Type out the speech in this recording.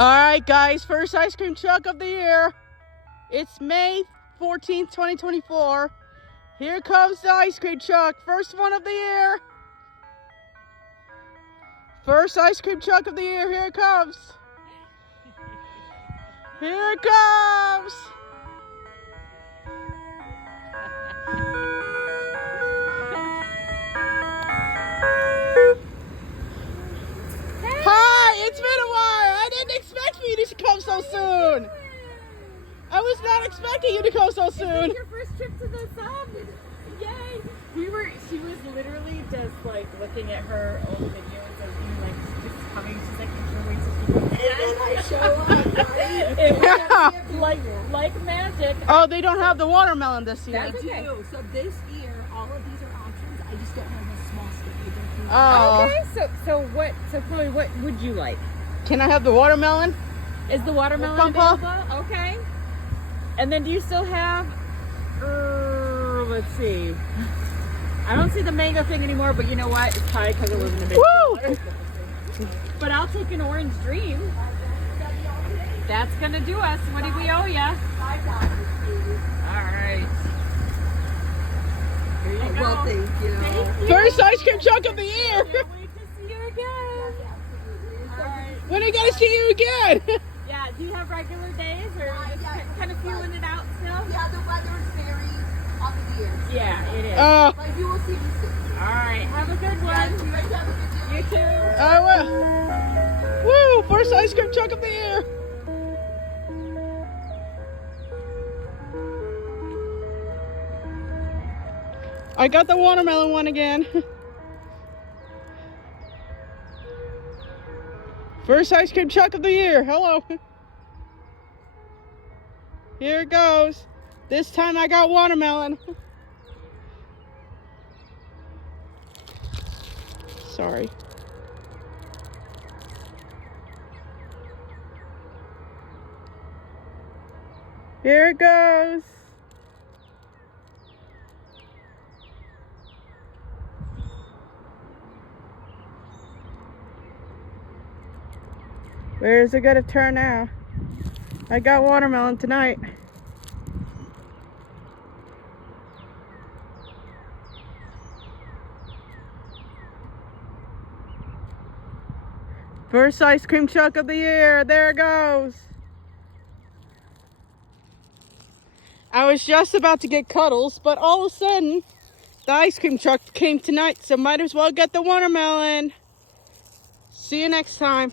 All right, guys, first ice cream truck of the year. It's May 14th, 2024. Here comes the ice cream truck, first one of the year. First ice cream truck of the year, here it comes. Here it comes. Hi, it's been a while. I didn't expect for you to come so soon. I was not expecting you to come so soon. This is your first trip to the sun. Yay! She was literally just like looking at her old videos of you like just coming. She's like, I can't wait to see you. And then I show up, right? It was like magic. Oh, they don't have the watermelon this year. That's okay. So this year, all of these are options. I just don't have a small stick. Oh. Okay, so Chloe, what would you like? Can I have the watermelon? Is the watermelon Papa? available? Okay. And then do you still have, let's see. I don't see the mango thing anymore, but you know what? It's probably because it was in the big Woo! But I'll take an orange dream. That's going to do us. What do we owe ya? All right. Here you go. Well, thank you. Thank you. First ice cream truck of the year. Can't wait to see you again. All right. When are we gonna see you again? Yeah, do you have regular days or just kind of feeling it out still? Yeah, the weather is very up in the air. Yeah, it is. But you will see me soon. All right, have a good one. You guys have a good day. You too. I will. Woo! First ice cream truck of the year. I got the watermelon one again. First ice cream truck of the year. Hello. Here it goes. This time I got watermelon. Sorry. Here it goes. Where is it gonna turn now? I got watermelon tonight. First ice cream truck of the year. There it goes. I was just about to get Cuddles, but all of a sudden, the ice cream truck came tonight, so might as well get the watermelon. See you next time.